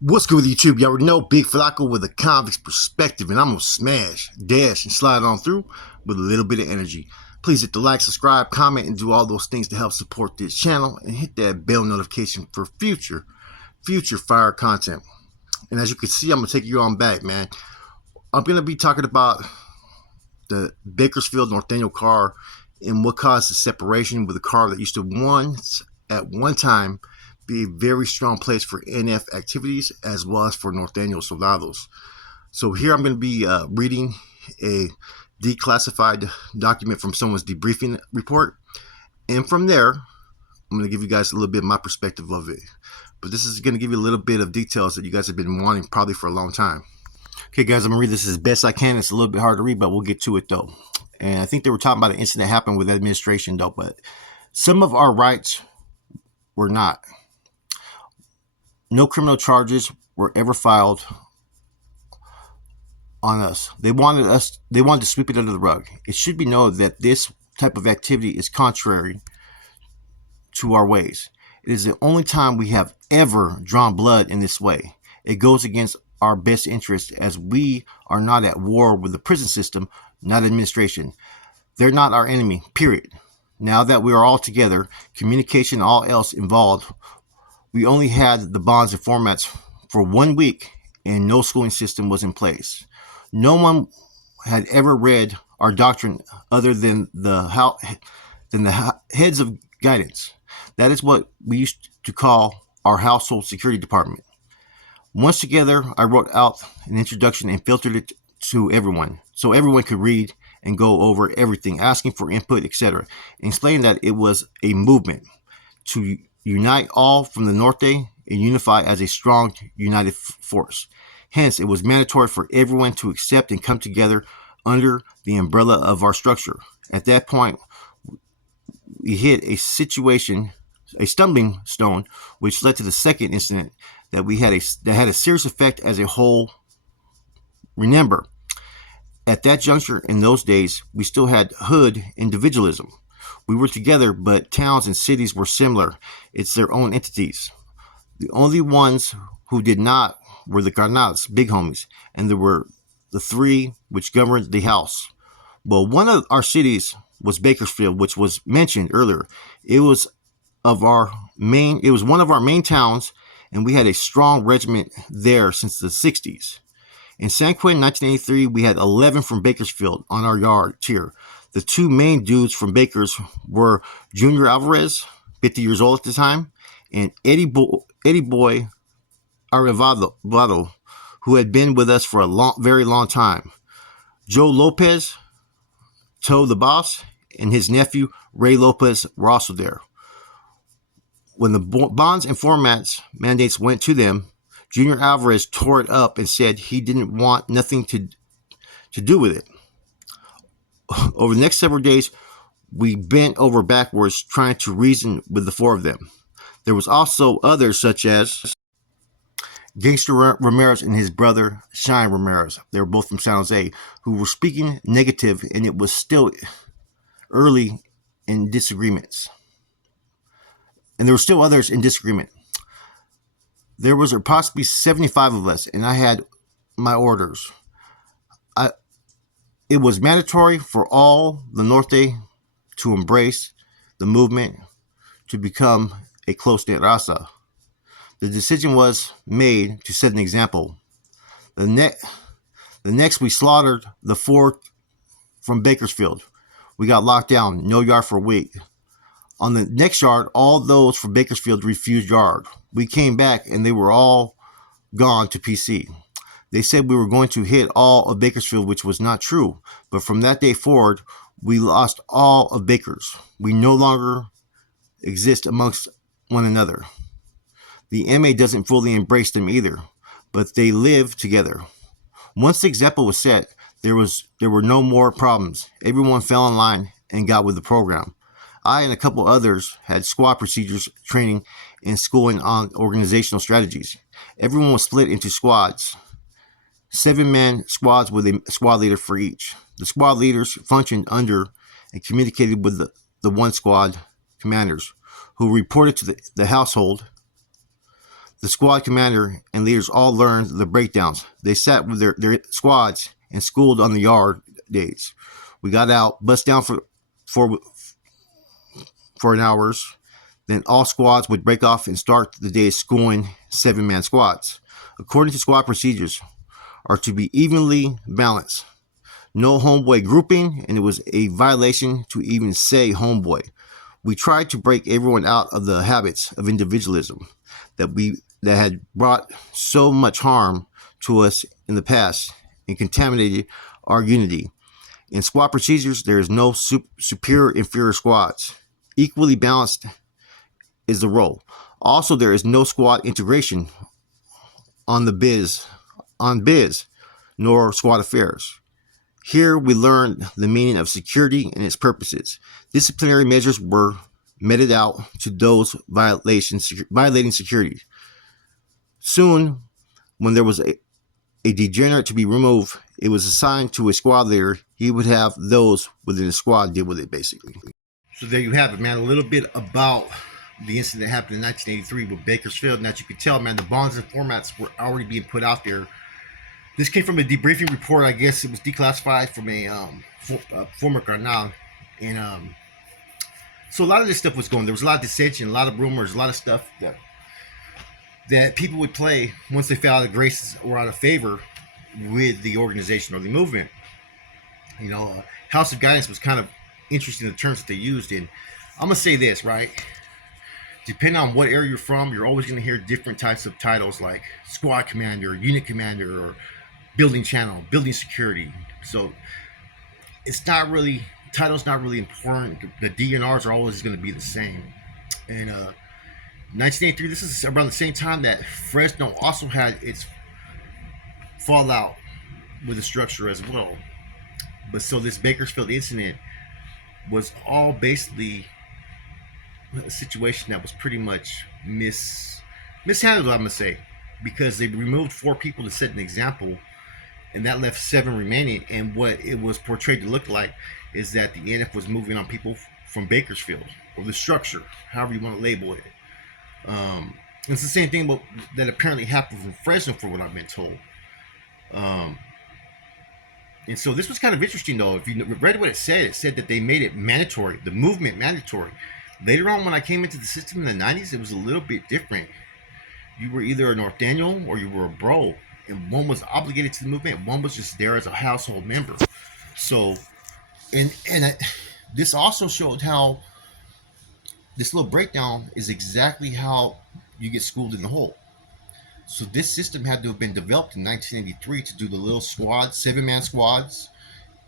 What's good with YouTube? You already know Big Flacco with a convict's perspective, and I'm gonna smash, dash, and slide on through with a little bit of energy. Please hit the like, subscribe, comment, and do all those things to help support this channel, and hit that bell notification for future fire content. And as you can see, I'm gonna take you on back, man. I'm gonna be talking about the Bakersfield Norteño car and what caused the separation with a car that used to once at one time be a very strong place for NF activities as well as for Norteños Soldados. So here I'm going to be reading a declassified document from someone's debriefing report, and from there I'm going to give you guys a little bit of my perspective of it. But this is going to give you a little bit of details that you guys have been wanting probably for a long time. Okay, guys, I'm going to read this as best I can. It's a little bit hard to read, but we'll get to it, though. And I think they were talking about an incident that happened with administration, though, but some of our rights were not. No criminal charges were ever filed on us. They wanted to sweep it under the rug. It should be known that this type of activity is contrary to our ways. It is the only time we have ever drawn blood in this way. It goes against our best interest, as we are not at war with the prison system, not administration. They're not our enemy, period. Now that we are all together, communication, all else involved, we only had the bonds and formats for 1 week, and no schooling system was in place. No one had ever read our doctrine other than the heads of guidance. That is what we used to call our household security department. Once together, I wrote out an introduction and filtered it to everyone, so everyone could read and go over everything, asking for input, etc., and explaining that it was a movement to unite all from the Norte and unify as a strong, united force. Hence, it was mandatory for everyone to accept and come together under the umbrella of our structure. At that point, we hit a stumbling stone, which led to the second incident that had a serious effect as a whole. Remember, at that juncture in those days, we still had hood individualism. We were together, but towns and cities were similar. It's their own entities. The only ones who did not were the Garnats, big homies, and there were the three which governed the house. Well, one of our cities was Bakersfield, which was mentioned earlier. It was one of our main towns, and we had a strong regiment there since the 60s. In San Quentin, 1983, we had 11 from Bakersfield on our yard tier. The two main dudes from Bakers were Junior Alvarez, 50 years old at the time, and Eddie Boy Arevalo, who had been with us for a very long time. Joe Lopez, Toe the Boss, and his nephew Ray Lopez were also there. When the bonds and formats mandates went to them, Junior Alvarez tore it up and said he didn't want nothing to do with it. Over the next several days, we bent over backwards trying to reason with the four of them. There was also others such as Gangster Ramirez and his brother Shine Ramirez. They were both from San Jose, who were speaking negative, and it was still early in disagreements. And there were still others in disagreement. There was approximately 75 of us, and I had my orders. It was mandatory for all the Norte to embrace the movement to become a close-knit raza. The decision was made to set an example. The next, we slaughtered the four from Bakersfield. We got locked down, no yard for a week. On the next yard, all those from Bakersfield refused yard. We came back, and they were all gone to PC. They said we were going to hit all of Bakersfield, which was not true. But from that day forward, we lost all of Bakers. We no longer exist amongst one another. The MA doesn't fully embrace them either, but they live together. Once the example was set, there were no more problems. Everyone fell in line and got with the program. I and a couple others had squad procedures training and schooling on organizational strategies. Everyone was split into squads. 7-man squads with a squad leader for each. The squad leaders functioned under and communicated with the one squad commanders, who reported to the household. The squad commander and leaders all learned the breakdowns. They sat with their squads and schooled on the yard days. We got out, bust down for for an hours. Then all squads would break off and start the day schooling 7-man squads. According to squad procedures, are to be evenly balanced. No homeboy grouping, and it was a violation to even say homeboy. We tried to break everyone out of the habits of individualism that had brought so much harm to us in the past and contaminated our unity. In squad procedures, there is no superior inferior squads. Equally balanced is the role. Also, there is no squad integration on biz, nor squad affairs. Here we learned the meaning of security and its purposes. Disciplinary measures were meted out to those violating security. Soon, when there was a degenerate to be removed, it was assigned to a squad leader. He would have those within the squad deal with it, basically. So there you have it, man. A little bit about the incident that happened in 1983 with Bakersfield. And as you can tell, man, the bonds and formats were already being put out there. This came from a debriefing report. I guess it was declassified from a former Carnal. And so a lot of this stuff was going. There was a lot of dissension, a lot of rumors, a lot of stuff that people would play once they fell out of grace or out of favor with the organization or the movement. House of Guidance was kind of interesting, the terms that they used. And I'm going to say this, right? Depending on what area you're from, you're always going to hear different types of titles like squad commander, unit commander, or building channel, building security. So it's not really, title's not really important. The DNRs are always going to be the same. And 1983, this is around the same time that Fresno also had its fallout with the structure as well. But so this Bakersfield incident was all basically a situation that was pretty much mishandled, I'm gonna say, because they removed 4 people to set an example, and that left 7 remaining. And what it was portrayed to look like is that the NF was moving on people from Bakersfield, or the structure, however you want to label it. It's the same thing that apparently happened from Fresno, for what I've been told. And so this was kind of interesting, though. If you read what it said that they made it mandatory, the movement mandatory. Later on, when I came into the system in the 90s, it was a little bit different. You were either a Norteno or you were a bro, and one was obligated to the movement, one was just there as a household member. So, this also showed how this little breakdown is exactly how you get schooled in the whole. So this system had to have been developed in 1983 to do the little squad, 7-man squads,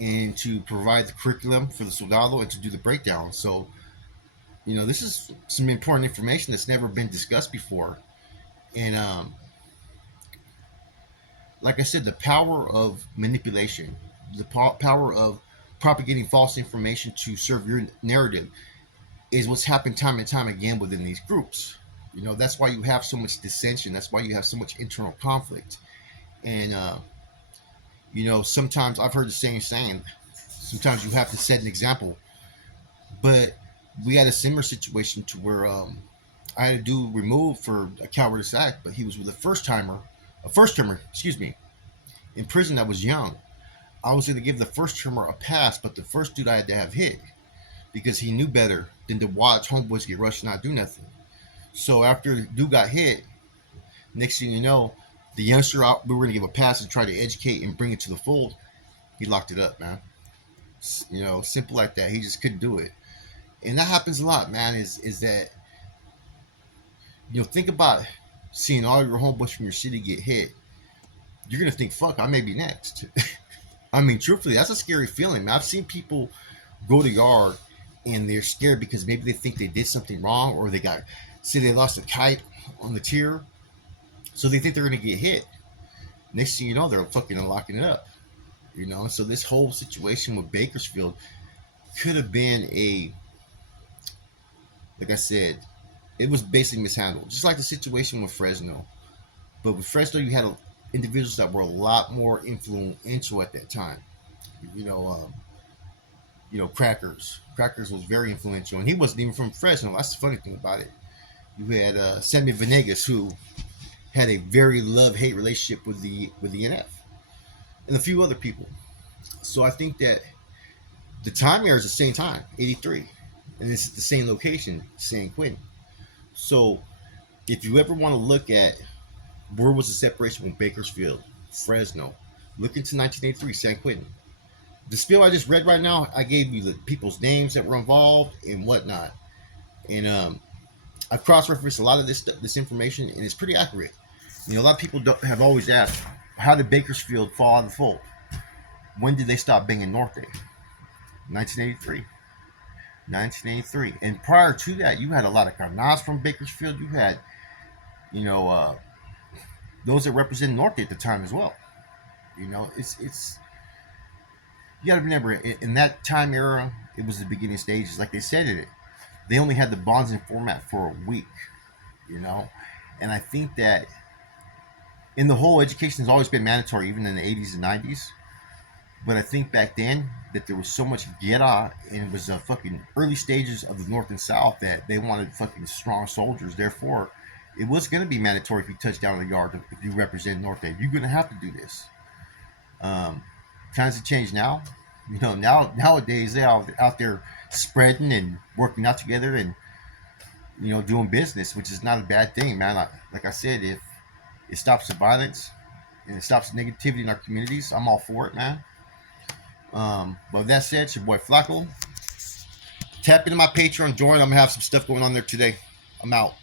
and to provide the curriculum for the soldado and to do the breakdown. So, this is some important information that's never been discussed before. And like I said, the power of manipulation, the power of propagating false information to serve your narrative is what's happened time and time again within these groups. That's why you have so much dissension. That's why you have so much internal conflict. And, sometimes I've heard the same saying, sometimes you have to set an example. But we had a similar situation to where I had a dude removed for a cowardice act, but he was with a first timer, in prison that was young. I was going to give the first termer a pass, but the first dude I had to have hit because he knew better than to watch homeboys get rushed and not do nothing. So after the dude got hit, next thing you know, the youngster we were going to give a pass and try to educate and bring it to the fold. He locked it up, man. Simple like that. He just couldn't do it. And that happens a lot, man, is that, think about seeing all your homeboys from your city get hit. You're going to think, fuck, I may be next. I mean, truthfully, that's a scary feeling, man. I've seen people go to yard and they're scared because maybe they think they did something wrong, or say they lost a kite on the tier. So they think they're going to get hit. Next thing you know, they're fucking locking it up. So this whole situation with Bakersfield could have been like I said, it was basically mishandled. Just like the situation with Fresno. But with Fresno, you had individuals that were a lot more influential at that time. Crackers. Crackers was very influential, and he wasn't even from Fresno. That's the funny thing about it. You had Sammy Venegas, who had a very love-hate relationship with the NF and a few other people. So I think that the time era is the same time, 83, and it's the same location, San Quentin. So if you ever want to look at where was the separation from Bakersfield, Fresno, look into 1983, San Quentin. The spiel I just read right now, I gave you the people's names that were involved and whatnot, and I've cross-referenced a lot of this information, and it's pretty accurate. A lot of people have always asked, how did Bakersfield fall out of the fold? When did they stop banging Norte? 1983. 1983. And prior to that, you had a lot of carnals from Bakersfield. You had, you know, those that represent Norte at the time as well. It's you got to remember in that time era, it was the beginning stages. Like they said in it, they only had the bonds in format for a week. You know, and I think that in the whole education has always been mandatory, even in the 80s and 90s. But I think back then that there was so much guerra and it was fucking early stages of the North and South that they wanted fucking strong soldiers. Therefore, it was going to be mandatory if you touch down in the yard if you represent North End. You're going to have to do this. Times have changed now. Nowadays they're out there spreading and working out together and doing business, which is not a bad thing, man. Like I said, if it stops the violence and it stops the negativity in our communities, I'm all for it, man. But with that said, it's your boy Flacco. Tap into my Patreon, join. I'm gonna have some stuff going on there today. I'm out.